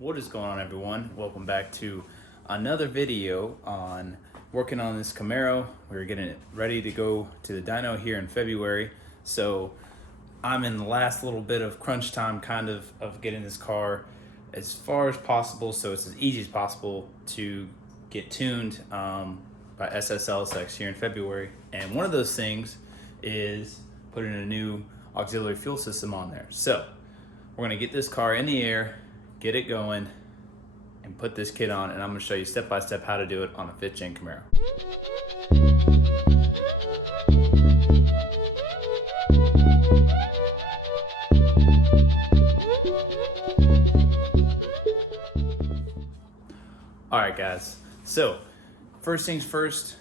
What is going on, everyone? Welcome back to another video on working on this Camaro. We're getting it ready to go to the dyno here in February. So I'm in the last little bit of crunch time kind of getting this car as far as possible, so it's as easy as possible to get tuned by DSX here in February. And one of those things is putting a new auxiliary fuel system on there. So we're gonna get this car in the air, get it going, and put this kit on, and I'm gonna show you step by step how to do it on a 5th gen Camaro. All right, guys, so first things first,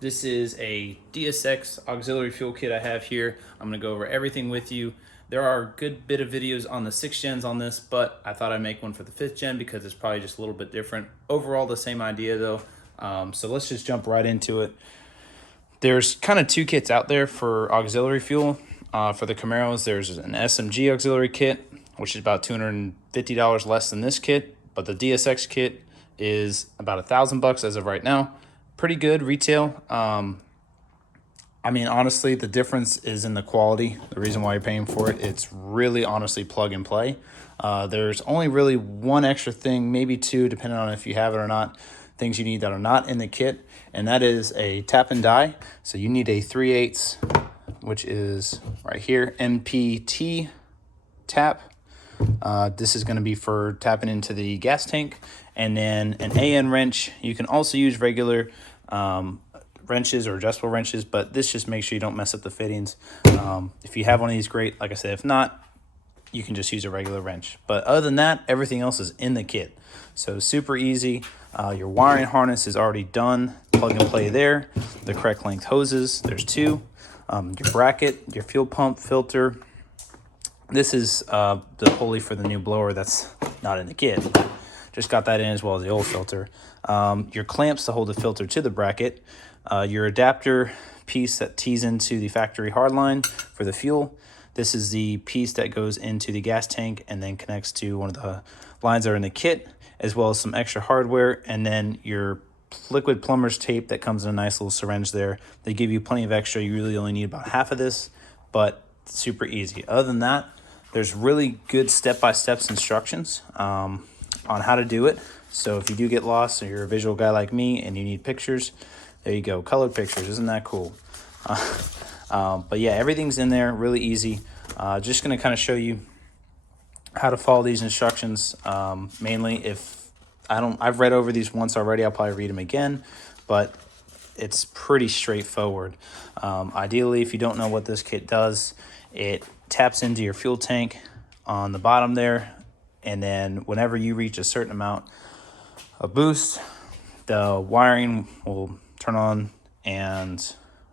this is a DSX auxiliary fuel kit I have here. I'm gonna go over everything with you. There are a good bit of videos on the 6th gens on this, but I thought I'd make one for the 5th gen because it's probably just a little bit different. Overall, the same idea though. So let's just jump right into it. There's kind of two kits out there for auxiliary fuel. For the Camaros, there's an SMG auxiliary kit, which is about $250 less than this kit, but the DSX kit is about $1,000 as of right now. Pretty good retail. I mean, honestly, the difference is in the quality. The reason why you're paying for it, it's really honestly plug and play. There's only really one extra thing, maybe two, depending on if you have it or not, things you need that are not in the kit, and that is a tap and die. So you need a 3/8, which is right here, MPT tap. This is going to be for tapping into the gas tank, and then an AN wrench. You can also use regular wrenches or adjustable wrenches, but this just makes sure you don't mess up the fittings. If you have one of these, great. Like I said, if not, you can just use a regular wrench. But other than that, everything else is in the kit. So super easy. Your wiring harness is already done. Plug and play there. The correct length hoses, there's two. Your bracket, your fuel pump filter. This is the pulley for the new blower that's not in the kit. Just got that in as well as the old filter. Your clamps to hold the filter to the bracket. Your adapter piece that tees into the factory hardline for the fuel. This is the piece that goes into the gas tank and then connects to one of the lines that are in the kit, as well as some extra hardware, and then your liquid plumber's tape that comes in a nice little syringe there. They give you plenty of extra. You really only need about half of this, but super easy. Other than that, there's really good step-by-step instructions on how to do it. So if you do get lost or you're a visual guy like me and you need pictures, there you go, colored pictures. Isn't that cool? But yeah, everything's in there, really easy. Just gonna kind of show you how to follow these instructions. Mainly, if I've read over these once already, I'll probably read them again, but it's pretty straightforward. Ideally, if you don't know what this kit does, it taps into your fuel tank on the bottom there, and then whenever you reach a certain amount of boost, the wiring will turn on,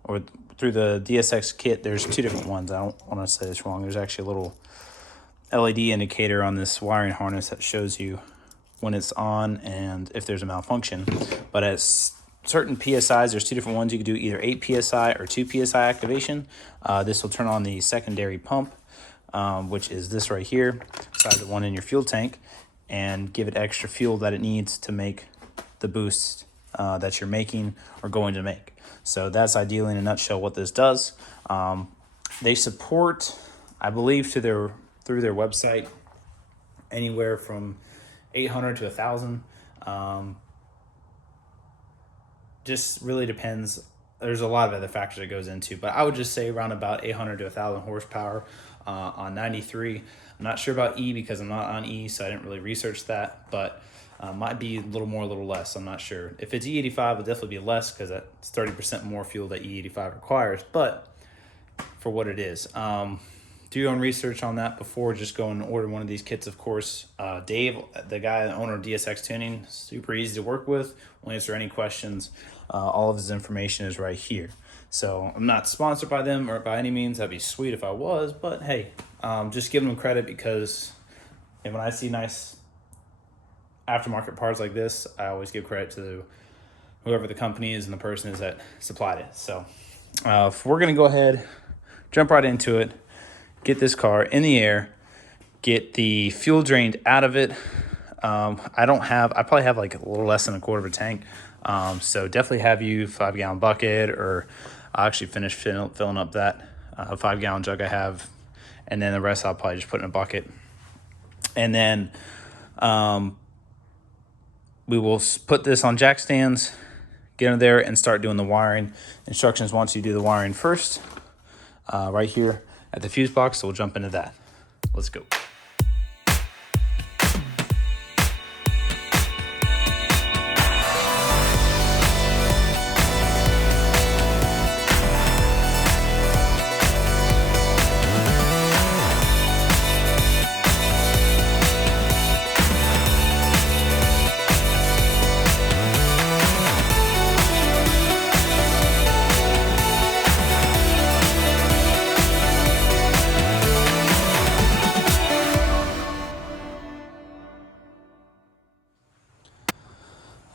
or through the DSX kit, there's two different ones. I don't want to say this wrong. There's actually a little LED indicator on this wiring harness that shows you when it's on and if there's a malfunction. But at certain PSIs, there's two different ones. You can do either 8 PSI or 2 PSI activation. This will turn on the secondary pump, which is this right here, beside the one in your fuel tank, and give it extra fuel that it needs to make the boost that you're making or going to make. So that's ideally in a nutshell what this does. They support, I believe, through their website, anywhere from 800 to 1,000. Just really depends. There's a lot of other factors that goes into, but I would just say around about 800 to 1,000 horsepower on 93. I'm not sure about E because I'm not on E, so I didn't really research that, but might be a little more, a little less. I'm not sure. If it's E85, it'll definitely be less because that's 30% more fuel that E85 requires, but for what it is. Do your own research on that before just going and order one of these kits, of course. Dave, the guy, the owner of DSX Tuning, super easy to work with. Will answer any questions. All of his information is right here. So I'm not sponsored by them or by any means. That'd be sweet if I was, but hey, just giving them credit because when I see nice aftermarket parts like this, I always give credit to whoever the company is and the person is that supplied it. So if we're gonna go ahead, jump right into it, get this car in the air, get the fuel drained out of it. I probably have like a little less than a quarter of a tank. So definitely have you 5-gallon bucket, or I'll actually finish filling up that 5-gallon jug I have. And then the rest I'll probably just put in a bucket. And then we will put this on jack stands, get in there and start doing the wiring. Instructions once you do the wiring first, right here at the fuse box. So we'll jump into that. Let's go.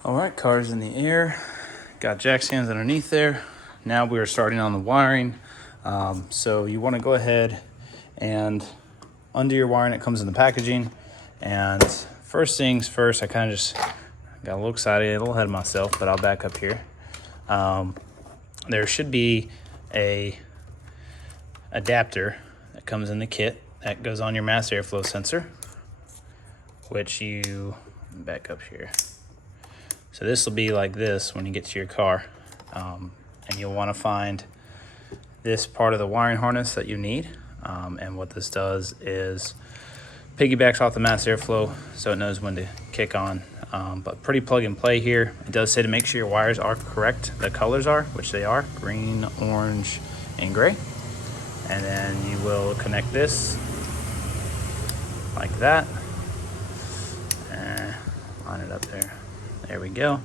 All right, car's in the air. Got jack stands underneath there. Now we are starting on the wiring. So you want to go ahead and undo your wiring. It comes in the packaging. And first things first, I kind of just got a little excited, a little ahead of myself, but I'll back up here. There should be a adapter that comes in the kit that goes on your mass airflow sensor, which you back up here. So this will be like this when you get to your car, and you'll want to find this part of the wiring harness that you need. And what this does is piggybacks off the mass airflow, so it knows when to kick on. But pretty plug and play here. It does say to make sure your wires are correct. The colors are, which they are, green, orange, and gray. And then you will connect this like that. Line it up there. There we go.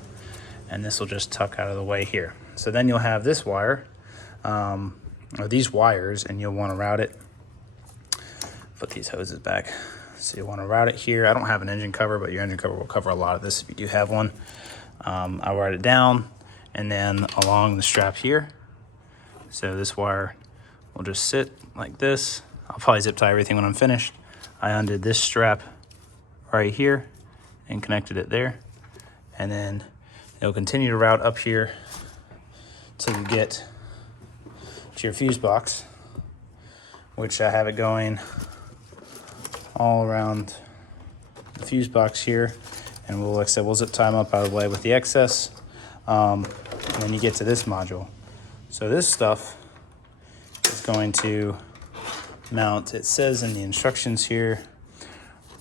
And this will just tuck out of the way here. So then you'll have this wire, or these wires, and you'll want to route it. Put these hoses back. So you want to route it here. I don't have an engine cover, but your engine cover will cover a lot of this if you do have one. I'll route it down and then along the strap here. So this wire will just sit like this. I'll probably zip tie everything when I'm finished. I undid this strap right here and connected it there. And then it'll continue to route up here till you get to your fuse box, which I have it going all around the fuse box here. And we'll, like I said, we'll zip tie them up out of the way with the excess. And then you get to this module. So this stuff is going to mount, it says in the instructions here,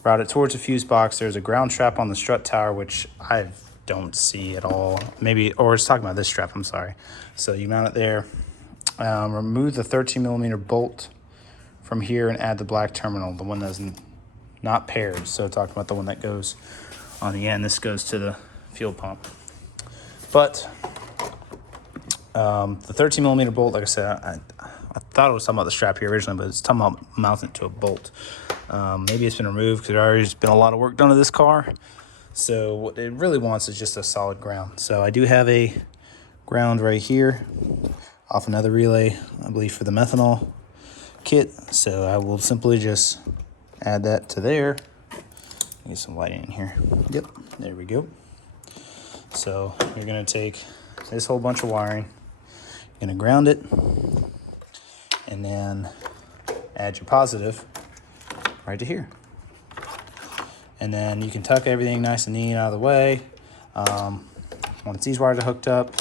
route it towards the fuse box. There's a ground strap on the strut tower, which I don't see at all. Maybe, or it's talking about this strap, I'm sorry. So you mount it there. Remove the 13mm bolt from here and add the black terminal, the one that's not paired. So talking about the one that goes on the end. This goes to the fuel pump. But the 13mm bolt, like I said, I thought it was talking about the strap here originally, but it's talking about mounting it to a bolt. Maybe it's been removed because there's already been a lot of work done to this car. So what it really wants is just a solid ground. So I do have a ground right here off another relay, I believe for the methanol kit. So I will simply just add that to there. Get some lighting in here. Yep, there we go. So you're gonna take this whole bunch of wiring, you're gonna ground it, and then add your positive right to here. And then you can tuck everything nice and neat out of the way. Once these wires are hooked up,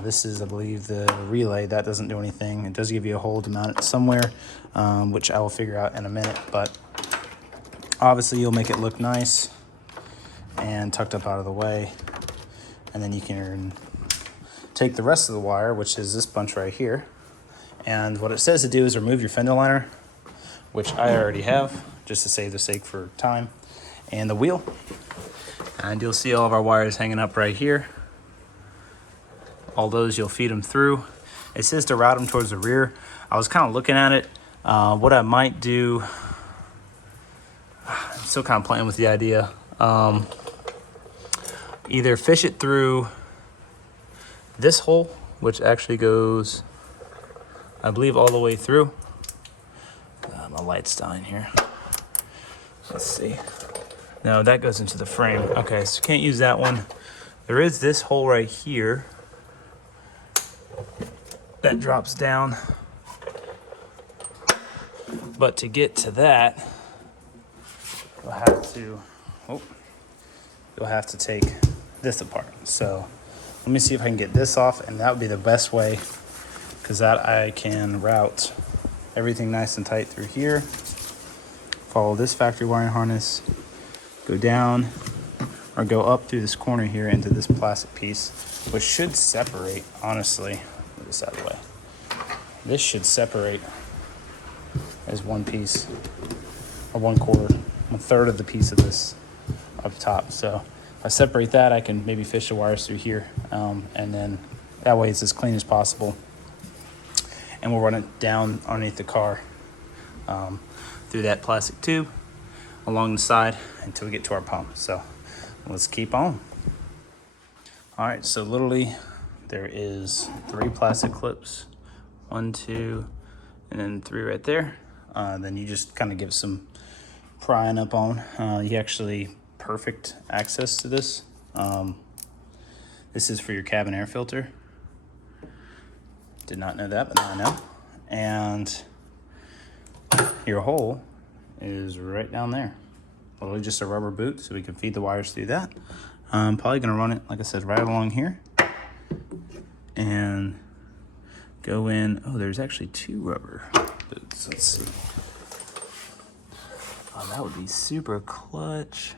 this is, I believe, the relay. That doesn't do anything. It does give you a hole to mount it somewhere, which I will figure out in a minute. But obviously, you'll make it look nice and tucked up out of the way. And then you can take the rest of the wire, which is this bunch right here. And what it says to do is remove your fender liner, which I already have, just to save the sake for time, and the wheel. And you'll see all of our wires hanging up right here. All those, you'll feed them through. It says to route them towards the rear. I was kind of looking at it. What I might do, I'm still kind of playing with the idea. Either fish it through this hole, which actually goes, I believe, all the way through. My light's down here. Let's see. No, that goes into the frame. Okay, so can't use that one. There is this hole right here that drops down. But to get to that, you'll have to take this apart. So let me see if I can get this off, and that would be the best way, because that I can route everything nice and tight through here. Follow this factory wiring harness, go down or go up through this corner here into this plastic piece, which should separate, honestly. Move this out of the way. This should separate as one piece, or 1/3 of the piece of this up top. So if I separate that, I can maybe fish the wires through here, and then that way it's as clean as possible. And we'll run it down underneath the car through that plastic tube along the side until we get to our pump. So let's keep on. All right, so literally there is 3 plastic clips, 1, 2, and then 3 right there. Then you just kind of give some prying up on. You actually perfect access to this. This is for your cabin air filter. Did not know that, but now I know. And your hole is right down there. Literally just a rubber boot, so we can feed the wires through that. I'm probably gonna run it, like I said, right along here. And go in, oh, there's actually 2 rubber boots, let's see. Oh, that would be super clutch.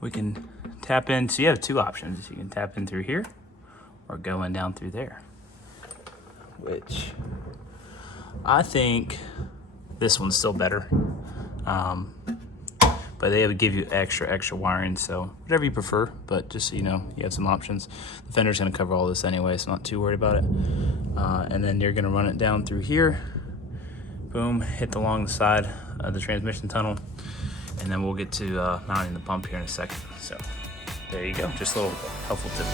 We can tap in, so you have 2 options. You can tap in through here or go in down through there, which I think this one's still better. But they would give you extra wiring, so whatever you prefer, but just so you know, you have some options. The fender's gonna cover all this anyway, so not too worried about it. And then you're gonna run it down through here, boom, hit along the side of the transmission tunnel, and then we'll get to mounting the pump here in a second. So there you go, just a little helpful tip.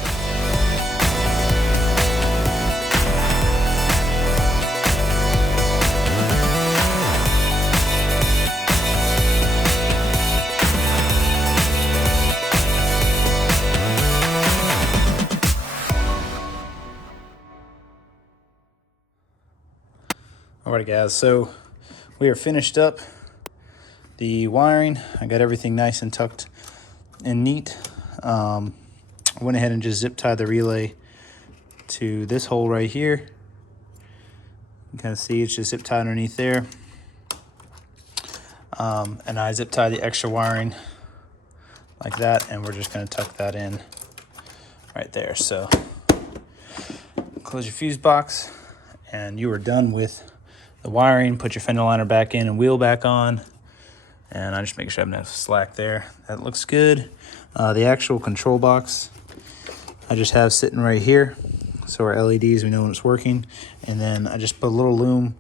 Alright guys, so we are finished up the wiring. I got everything nice and tucked and neat. I went ahead and just zip tied the relay to this hole right here. You can kind of see it's just zip tied underneath there. And I zip tied the extra wiring like that, and we're just going to tuck that in right there. So close your fuse box, and you are done with the wiring. Put your fender liner back in and wheel back on, and I just make sure I have enough slack there. That looks good. The actual control box I just have sitting right here, so our LEDs, we know when it's working. And then I just put a little loom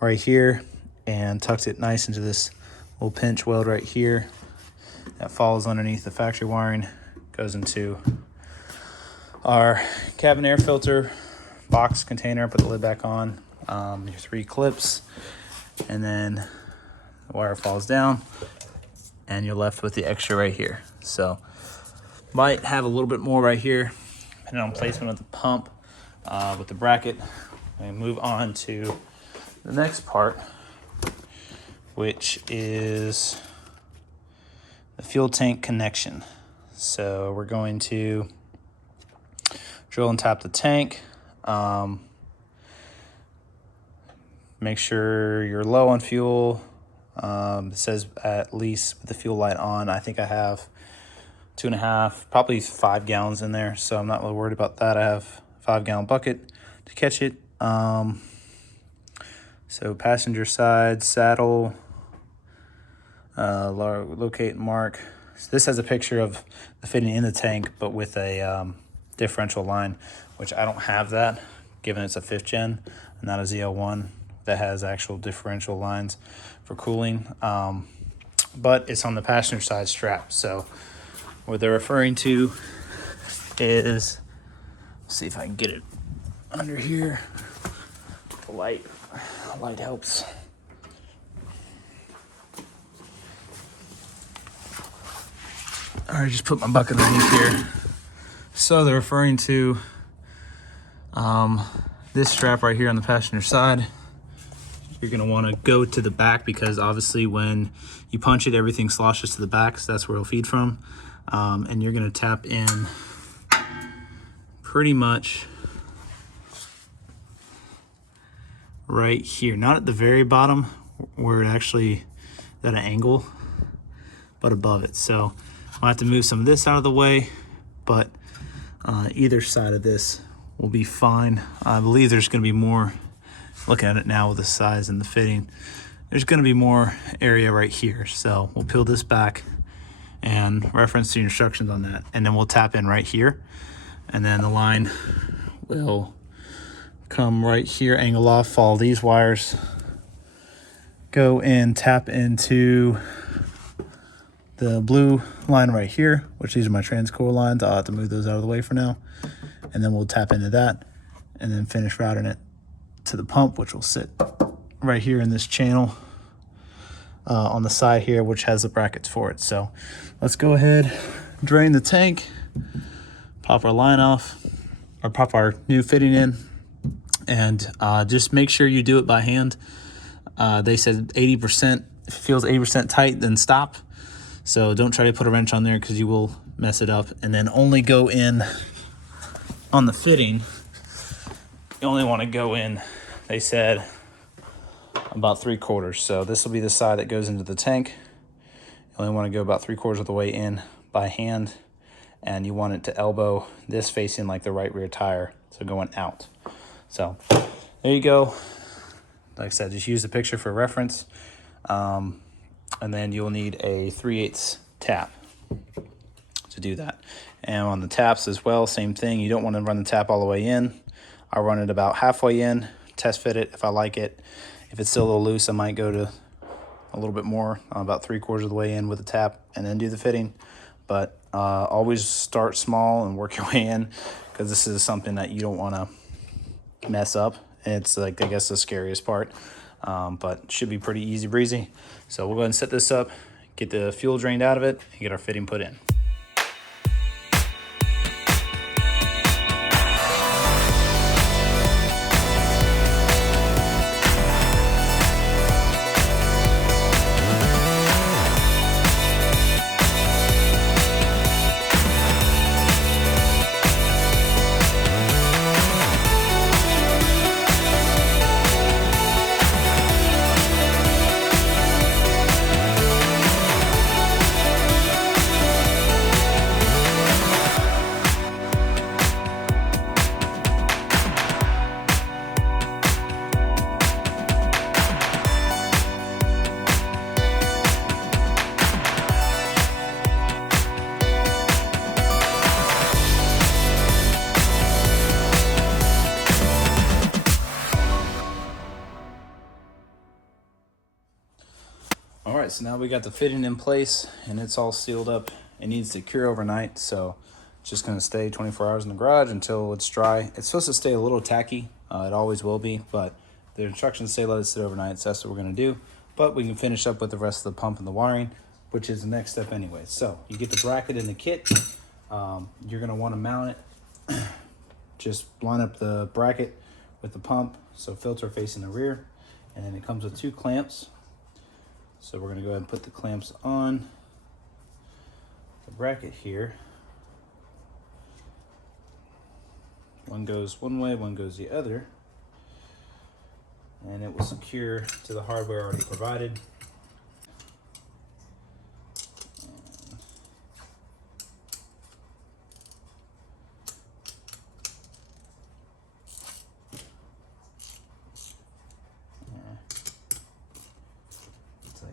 right here and tucked it nice into this little pinch weld right here that falls underneath the factory wiring, goes into our cabin air filter box container. Put the lid back on. Your 3 clips, and then the wire falls down, and you're left with the extra right here. So might have a little bit more right here depending on placement of the pump with the bracket. And move on to the next part, which is the fuel tank connection. So we're going to drill and tap the tank. Make sure you're low on fuel. It says at least with the fuel light on. I think I have 2.5, probably 5 gallons in there, so I'm not really worried about that. I have a 5-gallon bucket to catch it. So passenger side, saddle, locate and mark. So this has a picture of the fitting in the tank, but with a differential line, which I don't have that, given it's a 5th gen and not a ZL1 that has actual differential lines for cooling. But it's on the passenger side strap. So what they're referring to is, let's see if I can get it under here. The light helps. All right, just put my bucket underneath here. So they're referring to this strap right here on the passenger side. You're gonna wanna go to the back because obviously when you punch it, everything sloshes to the back, so that's where it'll feed from. And you're gonna tap in pretty much right here, not at the very bottom where it actually at an angle, but above it. So I'll have to move some of this out of the way, but either side of this will be fine. I believe there's gonna be more, looking at it now with the size and the fitting, there's gonna be more area right here. So we'll peel this back and reference the instructions on that. And then we'll tap in right here. And then the line will come right here, angle off, follow these wires, go and tap into the blue line right here, which these are my transcore lines. I'll have to move those out of the way for now. And then we'll tap into that and then finish routing it to the pump, which will sit right here in this channel on the side here, which has the brackets for it. So let's go ahead, drain the tank, pop our line off, or pop our new fitting in, and just make sure you do it by hand. They said 80%, if it feels 80% tight, then stop. So don't try to put a wrench on there because you will mess it up. And then only go in on the fitting. You only want to go in, they said, about 3/4. So this will be the side that goes into the tank. You only want to go about 3/4 of the way in by hand. And you want it to elbow this facing like the right rear tire. So going out. So there you go. Like I said, just use the picture for reference. And then you'll need a 3/8 tap to do that. And on the taps as well, same thing. You don't want to run the tap all the way in. I'll run it about halfway in, test fit it if I like it. If it's still a little loose, I might go to a little bit more, about 3/4 of the way in with the tap and then do the fitting. But always start small and work your way in, because this is something that you don't want to mess up. It's like, I guess, the scariest part, but should be pretty easy breezy. So we'll go ahead and set this up, get the fuel drained out of it, and get our fitting put in. All right, so now we got the fitting in place and it's all sealed up. It needs to cure overnight, so it's just gonna stay 24 hours in the garage until it's dry. It's supposed to stay a little tacky, it always will be, but the instructions say let it sit overnight, so that's what we're gonna do. But we can finish up with the rest of the pump and the wiring, which is the next step anyway. So you get the bracket in the kit. You're gonna wanna mount it. Just line up the bracket with the pump, so filter facing the rear, and then it comes with 2 clamps. So we're gonna go ahead and put the clamps on the bracket here. One goes one way, one goes the other. And it will secure to the hardware already provided.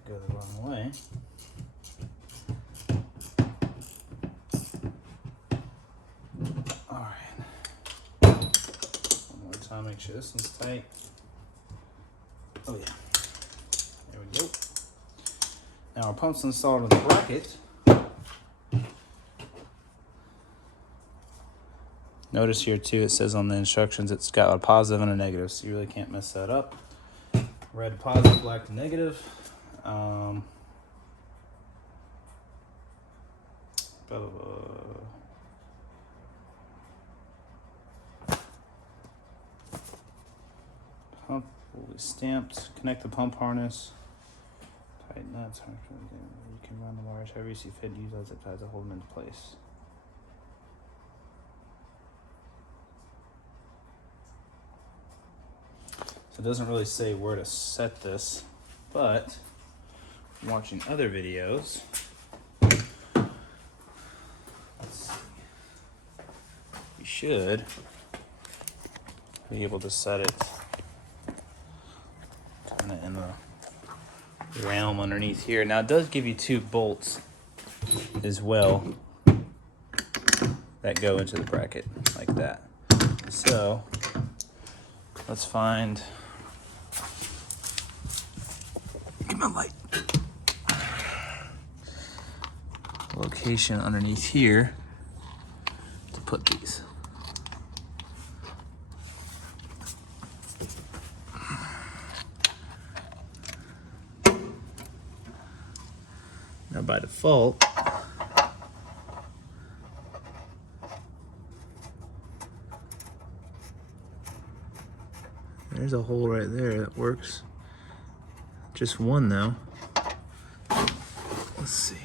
Go the wrong way. All right. One more time, make sure this one's tight. Oh yeah. There we go. Now our pump's installed in the bracket. Notice here too, it says on the instructions it's got a positive and a negative, so you really can't mess that up. Red positive, black negative. Pump will be stamped. Connect the pump harness. Tight nuts. You can run the wires however you see fit. Use those zip ties to hold them into place. So it doesn't really say where to set this, but from watching other videos, let's see, you should be able to set it kind of in the realm underneath here. Now it does give you 2 bolts as well that go into the bracket like that. So let's find, get my light, location underneath here to put these. Now by default, there's a hole right there that works. Just one though. Let's see.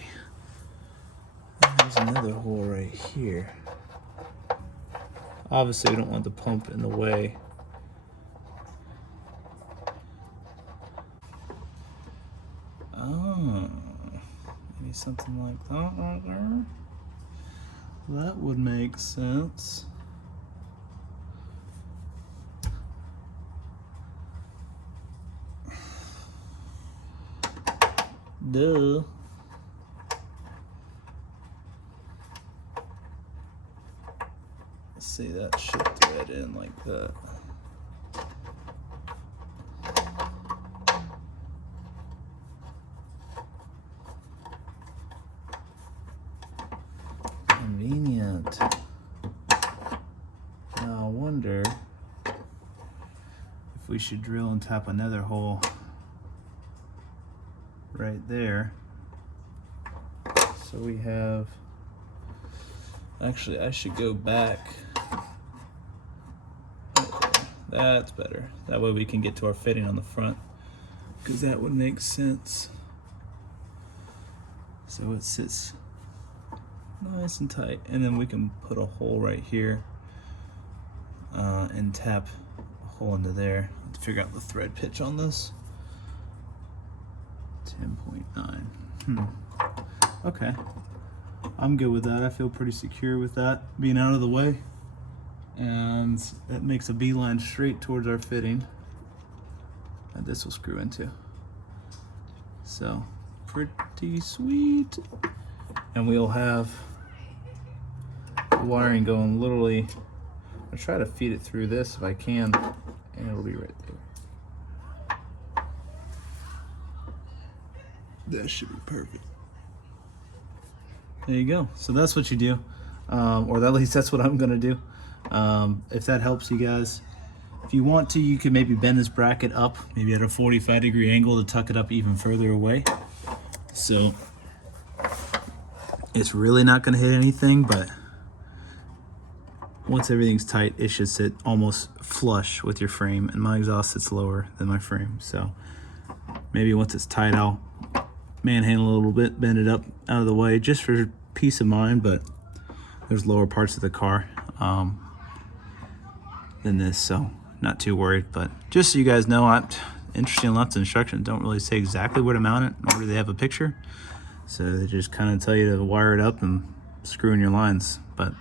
There's another hole right here. Obviously we don't want the pump in the way. Oh, maybe something like that right there. That would make sense. Duh. Let's see, that should thread in like that. Convenient. Now I wonder if we should drill and tap another hole right there. So we have, actually I should go back. That's better. That way we can get to our fitting on the front, because that would make sense. So it sits nice and tight, and then we can put a hole right here and tap a hole into there to figure out the thread pitch on this. 10.9. Okay, I'm good with that. I feel pretty secure with that being out of the way, and that makes a beeline straight towards our fitting that this will screw into. So pretty sweet. And we'll have the wiring going literally, I'll try to feed it through this if I can, and it'll be right there. That should be perfect. There you go. So that's what you do, or at least that's what I'm gonna do. If that helps you guys, if you want to, you can maybe bend this bracket up, maybe at a 45-degree angle to tuck it up even further away. So it's really not gonna hit anything, but once everything's tight, it should sit almost flush with your frame, and my exhaust sits lower than my frame. So maybe once it's tight, I'll manhandle a little bit, bend it up out of the way just for peace of mind, but there's lower parts of the car than this, so not too worried. But just so you guys know, interesting enough, the instructions don't really say exactly where to mount it, nor do they have a picture. So they just kind of tell you to wire it up and screw in your lines. But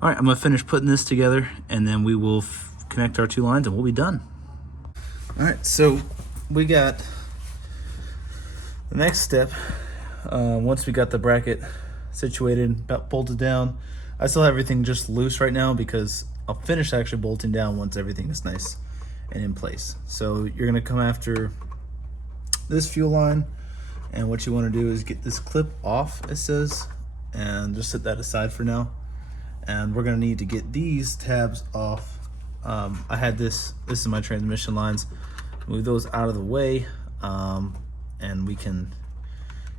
all right, I'm gonna finish putting this together, and then we will connect our 2 lines and we'll be done. All right, so we got the next step. Once we got the bracket situated, about bolted down, I still have everything just loose right now because I'll finish actually bolting down once everything is nice and in place. So you're gonna come after this fuel line, and what you want to do is get this clip off, it says, and just set that aside for now. And we're gonna need to get these tabs off. I had this is my transmission lines, move those out of the way, and we can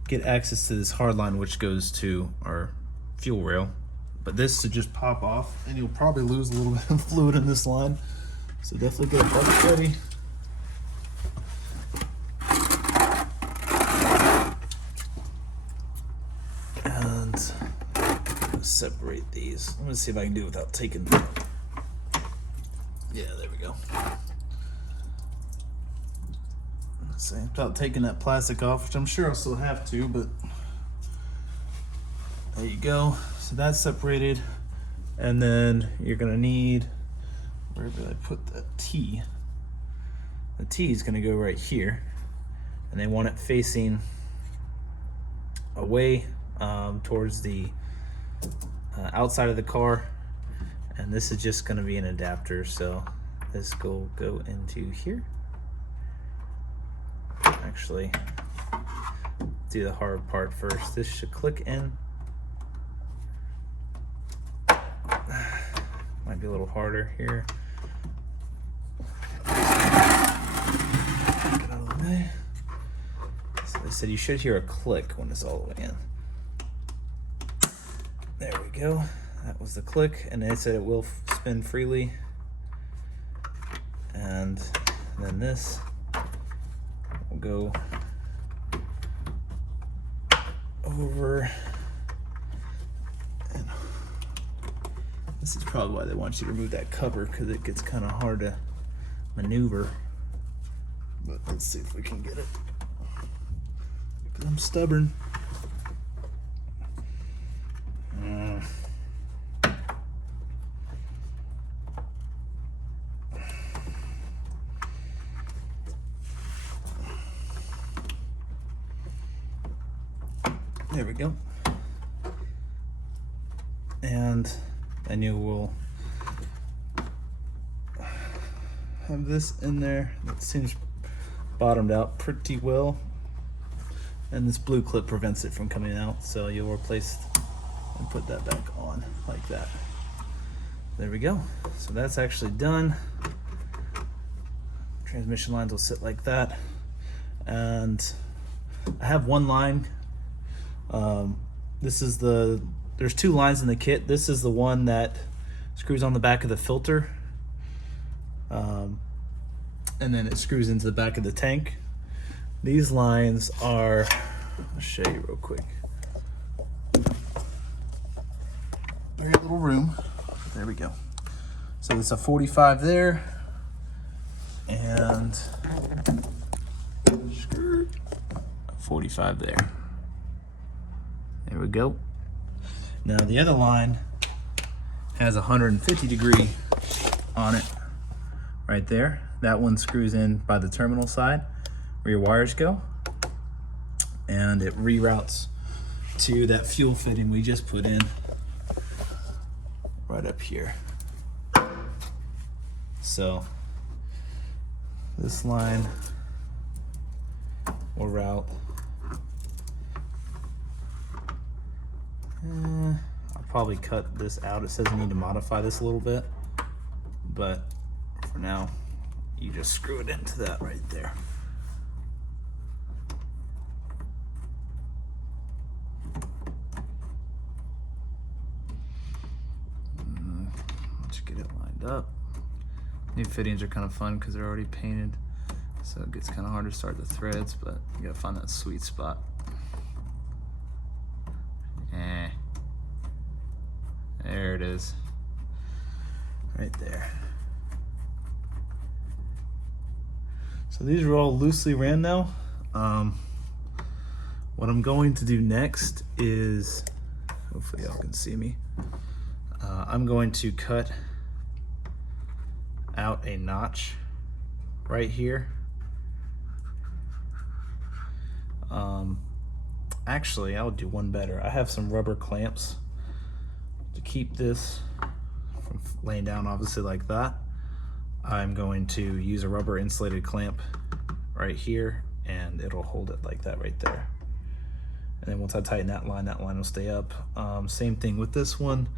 get access to this hard line, which goes to our fuel rail. But this should just pop off, and you'll probably lose a little bit of fluid in this line. So definitely get a bucket ready. And separate these. I'm gonna see if I can do it without taking. Yeah, there we go. Let's see, without taking that plastic off, which I'm sure I'll still have to, but there you go. So that's separated. And then you're gonna need, where did I put that T? The T is gonna go right here. And they want it facing away towards the outside of the car. And this is just gonna be an adapter. So this will go into here. Actually, do the hard part first. This should click in. Might be a little harder here. Get out of the way. So they said you should hear a click when it's all the way in. There we go. That was the click, and they said it will spin freely. And then this will go over. And this is probably why they want you to remove that cover, because it gets kind of hard to maneuver. But let's see if we can get it, because I'm stubborn. There we go. And then you will have this in there. That seems bottomed out pretty well. And this blue clip prevents it from coming out, so you'll replace and put that back on like that. There we go. So that's actually done. Transmission lines will sit like that. And I have one line. This is there's two lines in the kit. This is the one that screws on the back of the filter. And then it screws into the back of the tank. These lines are, I'll show you real quick. Very little room. There we go. So it's a 45 there. And a 45 there. There we go. Now the other line has a 150 degree on it right there. That one screws in by the terminal side where your wires go, and it reroutes to that fuel fitting we just put in right up here. So this line will route. I'll probably cut this out. It says I need to modify this a little bit, but for now, you just screw it into that right there. Let's get it lined up. New fittings are kind of fun because they're already painted, so it gets kind of hard to start the threads, but you gotta find that sweet spot. There it is, right there. So these are all loosely ran now. What I'm going to do next is, hopefully y'all can see me, I'm going to cut out a notch right here. Actually, I'll do one better. I have some rubber clamps to keep this from laying down obviously like that. I'm going to use a rubber insulated clamp right here, and it'll hold it like that right there. And then once I tighten that line will stay up. Same thing with this one,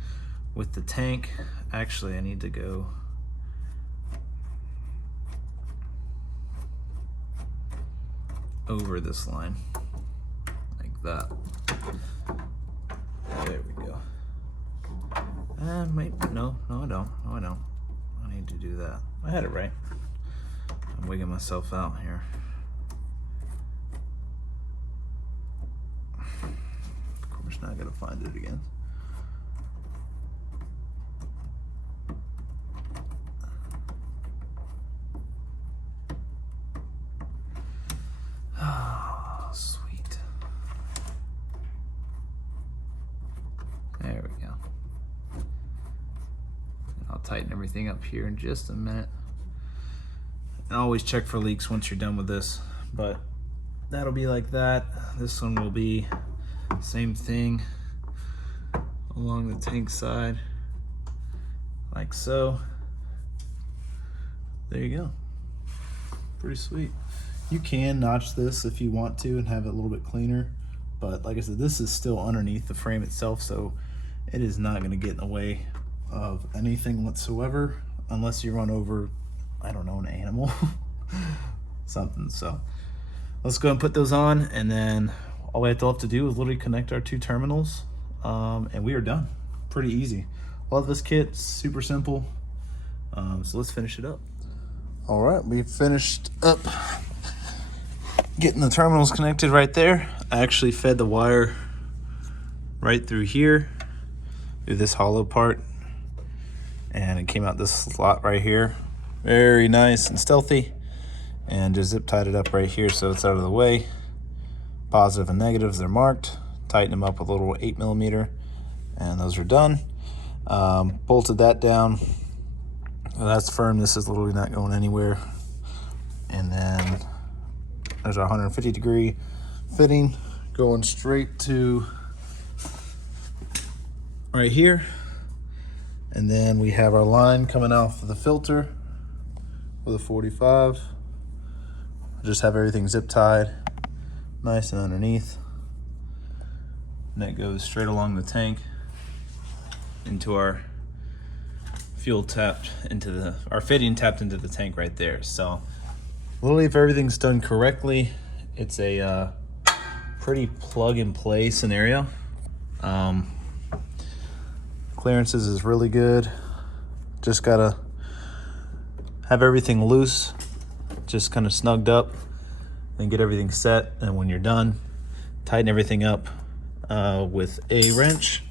with the tank. Actually, I need to go over this line like that. There we go. need to do that. I had it right. I'm wigging myself out here. Of course, now I gotta find it again. Oh, sweet. There we go. I'll tighten everything up here in just a minute. And always check for leaks once you're done with this, but that'll be like that. This one will be same thing along the tank side, like so. There you go. Pretty sweet. You can notch this if you want to and have it a little bit cleaner, but like I said, this is still underneath the frame itself, so it is not going to get in the way of anything whatsoever unless you run over, I don't know, an animal. Something. So let's go and put those on, and then all we have to do is literally connect our two terminals, and we are done. Pretty easy. Love this kit, super simple. So let's finish it up. All right, we finished up getting the terminals connected right there. I actually fed the wire right through here, through this hollow part, and it came out this slot right here. Very nice and stealthy, and just zip tied it up right here so it's out of the way. Positive and negatives are marked. Tighten them up with a little 8mm, and those are done. Bolted that down. Well, that's firm. This is literally not going anywhere. And then there's our 150-degree fitting going straight to right here. And then we have our line coming off of the filter with a 45. Just have everything zip tied nice and underneath. And that goes straight along the tank into our fuel tapped into our fitting tapped into the tank right there. So literally, if everything's done correctly, it's a pretty plug and play scenario. Clearances is really good. Just gotta have everything loose, just kind of snugged up, and get everything set. And when you're done, tighten everything up with a wrench.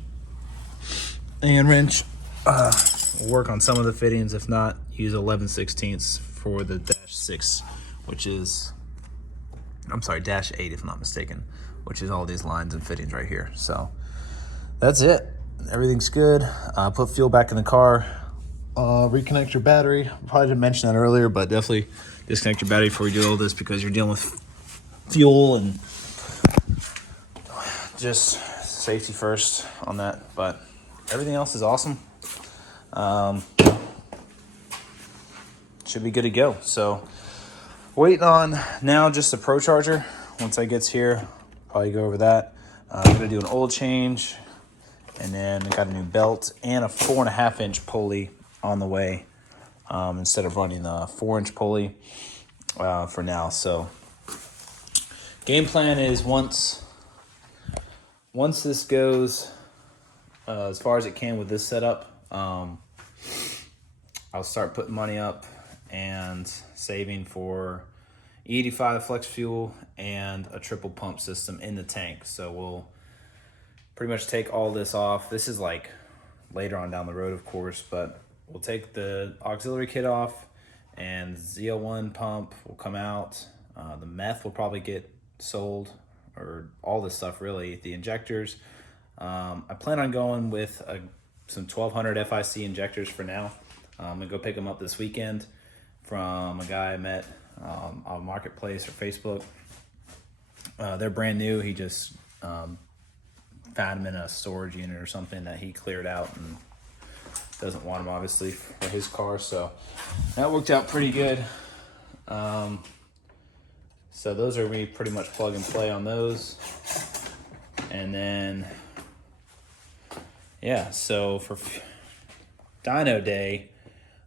Work on some of the fittings. If not, use 11/16 for the -6, which is, I'm sorry, -8 if I'm not mistaken, which is all these lines and fittings right here. So that's it. Everything's good. Put fuel back in the car. Reconnect your battery. Probably didn't mention that earlier, but definitely disconnect your battery before you do all this, because you're dealing with fuel and just safety first on that. But everything else is awesome. Should be good to go. So waiting on now just the Pro Charger. Once I gets here, probably go over that. I'm gonna do an oil change, and then I got a new belt and a 4.5-inch pulley on the way, instead of running the 4-inch pulley for now. So game plan is once this goes as far as it can with this setup, I'll start putting money up and saving for E85 flex fuel and a triple pump system in the tank. So we'll pretty much take all this off. This is like later on down the road, of course, but we'll take the auxiliary kit off, and ZL1 pump will come out. The meth will probably get sold, or all this stuff really. The injectors, I plan on going with some 1200 FIC injectors for now. I'm gonna go pick them up this weekend from a guy I met on Marketplace or Facebook. They're brand new. He just found them in a storage unit or something that he cleared out and doesn't want them obviously for his car. So that worked out pretty good. So those are me pretty much plug and play on those. And then, yeah, so for dyno day,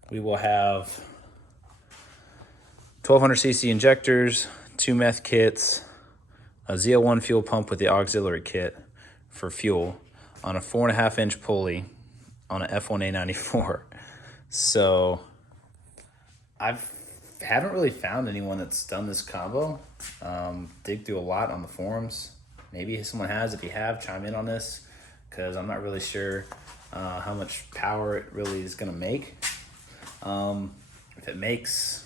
we will have 1200cc injectors, 2 meth kits, a ZL1 fuel pump with the auxiliary kit for fuel on a 4.5-inch pulley on an F1A94. So haven't really found anyone that's done this combo. Dig through a lot on the forums. Maybe someone has. If you have, chime in on this, because I'm not really sure how much power it really is going to make. If it makes,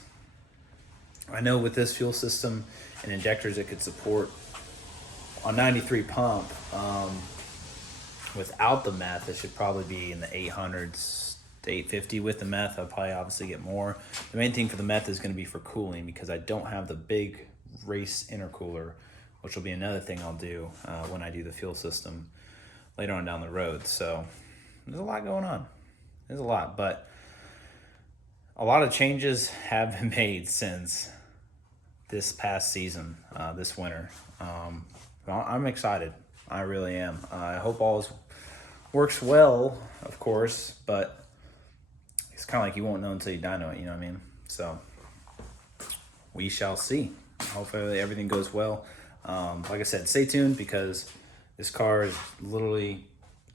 I know with this fuel system and injectors it could support on 93 pump, without the meth, it should probably be in the 800s to 850. With the meth, I'll probably obviously get more. The main thing for the meth is going to be for cooling, because I don't have the big race intercooler, which will be another thing I'll do when I do the fuel system later on down the road. So there's a lot going on. There's a lot, but a lot of changes have been made since this past season, this winter. I'm excited. I really am. I hope all works well, of course, but it's kind of like you won't know until you die know it, you know what I mean? So we shall see. Hopefully everything goes well. Like I said, stay tuned, because this car is literally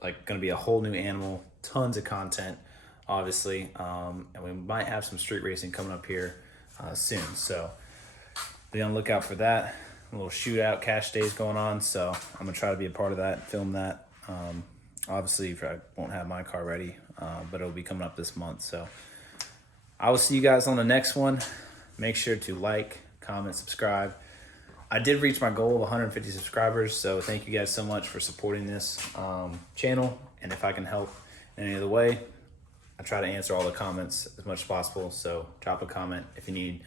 like going to be a whole new animal. Tons of content, obviously, and we might have some street racing coming up here soon. So be on the lookout for that. A little shootout cash days going on, so I'm gonna try to be a part of that, film that. Obviously I won't have my car ready, but it'll be coming up this month. So I will see you guys on the next one. Make sure to like, comment, subscribe. I did reach my goal of 150 subscribers, so thank you guys so much for supporting this channel. And if I can help in any other way, I try to answer all the comments as much as possible. So drop a comment if you need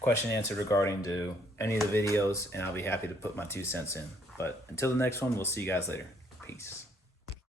question answered regarding to any of the videos, and I'll be happy to put my 2 cents in. But until the next one, we'll see you guys later. Peace.